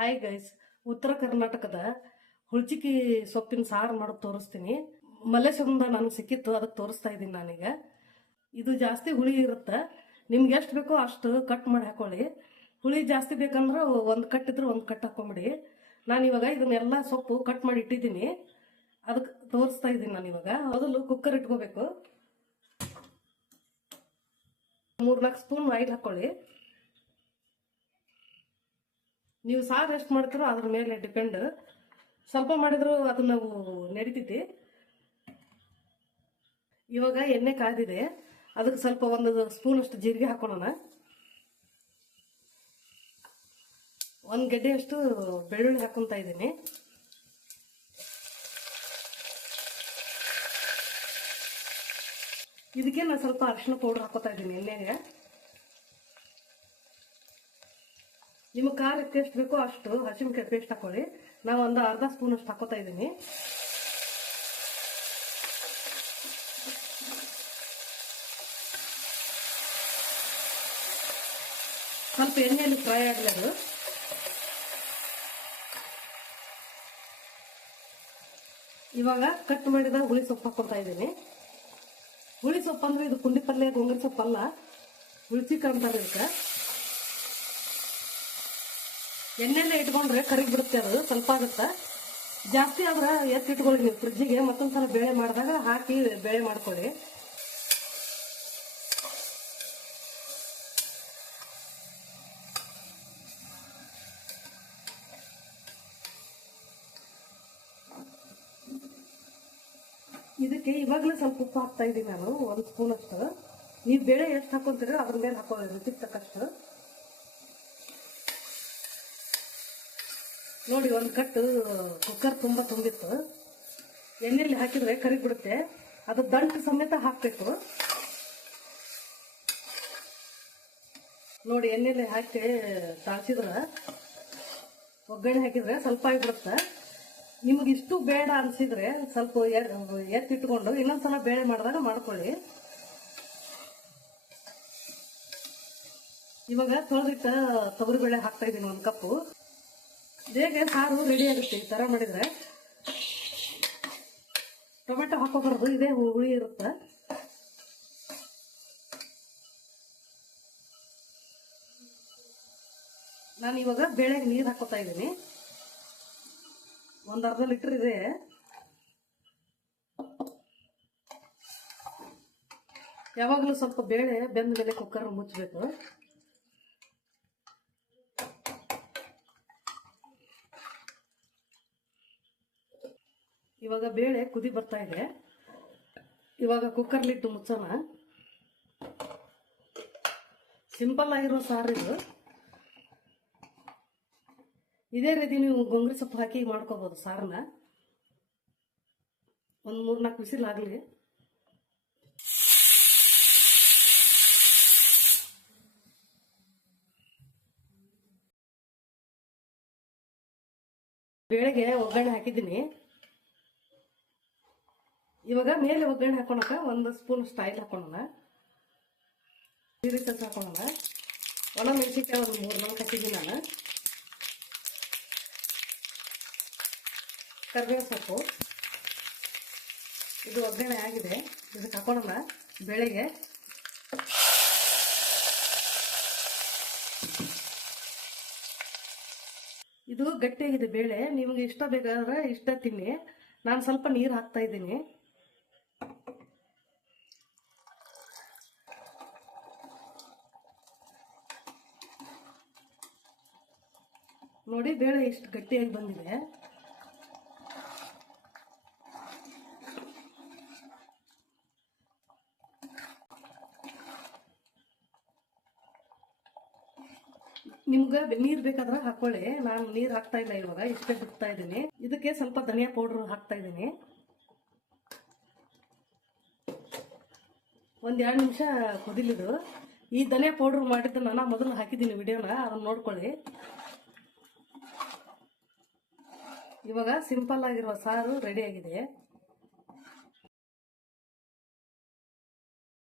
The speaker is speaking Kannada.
ಹಾಯ್ ಗೈಸ್, ಉತ್ತರ ಕರ್ನಾಟಕದ ಹುಳ್ಚಿಕ್ಕಿ ಸೊಪ್ಪಿನ ಸಾರು ಮಾಡೋದು ತೋರಿಸ್ತೀನಿ. ಮಲ್ಲೇಶ್ವರದಿಂದ ನನಗೆ ಸಿಕ್ಕಿತ್ತು, ಅದಕ್ಕೆ ತೋರಿಸ್ತಾ ಇದ್ದೀನಿ ನಾನೀಗ. ಇದು ಜಾಸ್ತಿ ಹುಳಿ ಇರುತ್ತೆ, ನಿಮ್ಗೆ ಎಷ್ಟು ಬೇಕೋ ಅಷ್ಟು ಕಟ್ ಮಾಡಿ ಹಾಕೊಳ್ಳಿ. ಹುಳಿ ಜಾಸ್ತಿ ಬೇಕಂದ್ರೆ ಒಂದು ಕಟ್ ಇದ್ರೆ ಒಂದು ಕಟ್ ಹಾಕೊಂಬಿಡಿ. ನಾನು ಇವಾಗ ಇದನ್ನೆಲ್ಲ ಸೊಪ್ಪು ಕಟ್ ಮಾಡಿ ಇಟ್ಟಿದ್ದೀನಿ, ಅದಕ್ಕೆ ತೋರಿಸ್ತಾ ಇದ್ದೀನಿ. ನಾನು ಇವಾಗ ಮೊದಲು ಕುಕ್ಕರ್ ಇಟ್ಕೋಬೇಕು. 3-4 ಸ್ಪೂನ್ ಆಯಿಲ್ ಹಾಕೊಳ್ಳಿ. ನೀವು ಸಾರು ಎಷ್ಟು ಮಾಡ್ತೀರೋ ಅದ್ರ ಮೇಲೆ ಡಿಪೆಂಡ್. ಸ್ವಲ್ಪ ಮಾಡಿದ್ರು ಅದು ನಾವು ನಡಿತೈತಿ. ಇವಾಗ ಎಣ್ಣೆ ಕಾದಿದೆ, ಅದಕ್ಕೆ ಸ್ವಲ್ಪ 1 ಸ್ಪೂನ್ ಅಷ್ಟು ಜೀರಿಗೆ ಹಾಕೋಣ. 1 ಗೆಡ್ಡೆ ಅಷ್ಟು ಬೆಳ್ಳುಳ್ಳಿ ಹಾಕೊಂತ ಇದ್ದೀನಿ. ಇದಕ್ಕೆ ನಾನು ಸ್ವಲ್ಪ ಅರಿಶಿನ ಪೌಡರ್ ಹಾಕೋತಾ ಇದ್ದೀನಿ ಎಣ್ಣೆಗೆ. ನಿಮಗೆ ಖಾರಕ್ಕೆ ಎಷ್ಟು ಬೇಕೋ ಅಷ್ಟು ಹಸಿಮೆಣಸಿನಕಾಯಿ ಪೇಸ್ಟ್ ಹಾಕೊಳ್ಳಿ. ನಾವು ಒಂದು ಅರ್ಧ ಸ್ಪೂನ್ ಅಷ್ಟು ಹಾಕೋತಾ ಇದ್ದೀನಿ. ಸ್ವಲ್ಪ ಎಣ್ಣೆಯಲ್ಲಿ ಫ್ರೈ ಆಗಲಿ ಅದು. ಇವಾಗ ಕಟ್ ಮಾಡಿದ ಹುಳಿ ಸೊಪ್ಪು ಹಾಕೊತಾ ಇದ್ದೀನಿ. ಹುಳಿ ಸೊಪ್ಪು ಅಂದ್ರೆ ಇದು ಪುಂಡಿ ಪಲ್ಯ ಗೊಂಗರಿ ಸೊಪ್ಪಲ್ಲ, ಹುಳಿಚಿಕ್ಕ ಅಂತಾರೆ ಇದಕ್ಕೆ. ಎಣ್ಣೆಲ್ಲ ಇಟ್ಕೊಂಡ್ರೆ ಕರಿಗ್ ಬಿಡುತ್ತೆ, ಅದು ಸ್ವಲ್ಪ ಆಗುತ್ತೆ. ಜಾಸ್ತಿ ಆದ್ರೆ ಎತ್ತಿಟ್ಕೊಳ್ಳಿ ನೀವು ಫ್ರಿಜ್ಜಿಗೆ. ಮತ್ತೊಂದ್ಸಲ ಬೇಳೆ ಮಾಡಿದಾಗ ಹಾಕಿ ಬೇಳೆ ಮಾಡ್ಕೊಳ್ಳಿ. ಇದಕ್ಕೆ ಇವಾಗಲೇ ಸ್ವಲ್ಪ ಉಪ್ಪು ಹಾಕ್ತಾ ಇದ್ದೀನಿ ನಾನು, 1 ಸ್ಪೂನ್ ಅಷ್ಟು. ನೀವು ಬೇಳೆ ಎಷ್ಟು ಹಾಕೊಂತೀರೋ ಅದ್ರ ಮೇಲೆ ಹಾಕೊಳ್ಳಿ, ರುಚಿಗೆ ತಕ್ಕಷ್ಟು. ನೋಡಿ, 1 ಕಟ್ಟು ಕುಕ್ಕರ್ ತುಂಬ ತುಂಬಿತ್ತು. ಎಣ್ಣೆಯಲ್ಲಿ ಹಾಕಿದ್ರೆ ಕರಿಗ್ ಬಿಡುತ್ತೆ, ಅದು ದಂಟು ಸಮೇತ ಹಾಕಬೇಕು. ನೋಡಿ, ಎಣ್ಣೆಯಲ್ಲಿ ಹಾಕಿ ತಾಳ್ಸಿದ್ರೆ ಒಗ್ಗರಣೆ ಹಾಕಿದ್ರೆ ಸ್ವಲ್ಪ ಆಗಿಬಿಡುತ್ತೆ. ನಿಮಗೆ ಇಷ್ಟು ಬೇಡ ಅನ್ಸಿದ್ರೆ ಸ್ವಲ್ಪ ಎತ್ತಿಟ್ಕೊಂಡು ಇನ್ನೊಂದ್ಸಲ ಬೇಳೆ ಮಾಡಿದಾಗ ಮಾಡ್ಕೊಳ್ಳಿ. ಇವಾಗ ತೊಳೆದಿಟ್ಟ ತೊಗರಿಬೇಳೆ ಹಾಕ್ತಾ ಇದ್ದೀನಿ 1 ಕಪ್ಪು. ಬೇಗ ಸಾರು ರೆಡಿ ಆಗುತ್ತೆ ಈ ಥರ ಮಾಡಿದರೆ. ಟೊಮೆಟೊ ಹಾಕೋಬಾರ್ದು, ಇದೇ ಹುಳಿ ಇರುತ್ತೆ. ನಾನು ಇವಾಗ ಬೇಳೆಗೆ ನೀರು ಹಾಕೋತಾ ಇದ್ದೀನಿ. 1 ಅರ್ಧ ಲೀಟರ್ ಇದೆ. ಯಾವಾಗಲೂ ಸ್ವಲ್ಪ ಬೇಳೆ ಬೆಂದ ಮೇಲೆ ಕುಕ್ಕರ್ ಮುಚ್ಚಬೇಕು. ಇವಾಗ ಬೇಳೆ ಕುದಿ ಬರ್ತಾ ಇದೆ. ಇವಾಗ ಕುಕ್ಕರ್ಲಿಟ್ಟು ಮುಚ್ಚೋಣ. ಸಿಂಪಲ್ ಆಗಿರೋ ಸಾರು ಇದು. ಇದೇ ರೀತಿ ನೀವು ಗೊಂಗರಿ ಸೊಪ್ಪು ಹಾಕಿ ಮಾಡ್ಕೋಬಹುದು ಸಾರನ್ನ. 1 3-4 ವಿಸಿಲ್ ಆಗಲಿ. ಬೇಳೆಗೆ ಒಗ್ಗರಣೆ ಹಾಕಿದ್ದೀನಿ. ಇವಾಗ ಮೇಲೆ ಒಗ್ಗರಣೆ ಹಾಕೋಣಕ 1 ಸ್ಪೂನ್ ಸ್ಟೈಲ್ ಹಾಕೋಣ. ಜೀರಿಗೆ ಹಾಕೋಣ. ಒಣ ಮೆಣಸಿನ್ಕಾಯಿ 1 3-4 ಹಾಕಿದ್ದೀನಿ ನಾನು. ಕರಿಬೇವು ಸೊಪ್ಪು. ಇದು ಒಗ್ಗರಣೆ ಆಗಿದೆ, ಇದಕ್ಕೆ ಹಾಕೋಣ ಬೇಳೆಗೆ. ಇದು ಗಟ್ಟಿಯಾಗಿದೆ ಬೇಳೆ, ನಿಮಗೆ ಇಷ್ಟ ಬೇಕಾದ್ರೆ ಇಷ್ಟ ತಿನ್ನಿ. ನಾನು ಸ್ವಲ್ಪ ನೀರು ಹಾಕ್ತಾ ಇದ್ದೀನಿ. ನೋಡಿ, ಬೇಳೆ ಇಷ್ಟು ಗಟ್ಟಿಯಾಗಿ ಬಂದಿದೆ. ನಿಮ್ಗೆ ನೀರು ಬೇಕಾದ್ರೆ ಹಾಕೊಳ್ಳಿ, ನಾನು ನೀರು ಹಾಕ್ತಾ ಇಲ್ಲ. ಇವಾಗ ಇಷ್ಟೇ ಬಿಡ್ತಾ ಇದ್ದೀನಿ. ಇದಕ್ಕೆ ಸ್ವಲ್ಪ ಧನಿಯಾ ಪೌಡ್ರ್ ಹಾಕ್ತಾ ಇದ್ದೀನಿ. 1-2 ನಿಮಿಷ ಕುದಿಲಿದು. ಈ ಧನಿಯಾ ಪೌಡ್ರ್ ಮಾಡಿದ್ದು ನಾನು ಮೊದಲು ಹಾಕಿದ್ದೀನಿ ವಿಡಿಯೋನ, ಅದನ್ನ ನೋಡ್ಕೊಳ್ಳಿ. ಇವಾಗ ಸಿಂಪಲ್ ಆಗಿರುವ ಸಾರು ರೆಡಿ ಆಗಿದೆ.